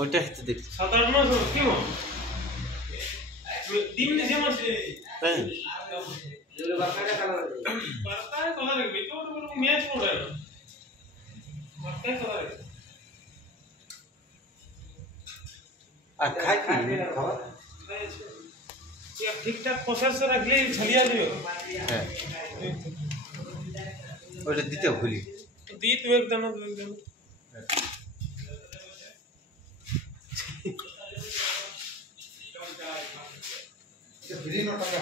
ওইটা হেতে দেখছি 7-8 মাস হলো কি মো ডিম নে যে মাস হ্যাঁ এগুলো বারকারে কলা লাগবে তো ম্যাচ পড়ে না বারকারে কলা লাগবে আর খাই কি খাওয়া ये ठीक-ठाक प्रोसेस से रख ले छलिया दियो হ্যাঁ ওইটা দিতে ভুলি तो दी तू एकदम এটা ফ্রি ন টাকা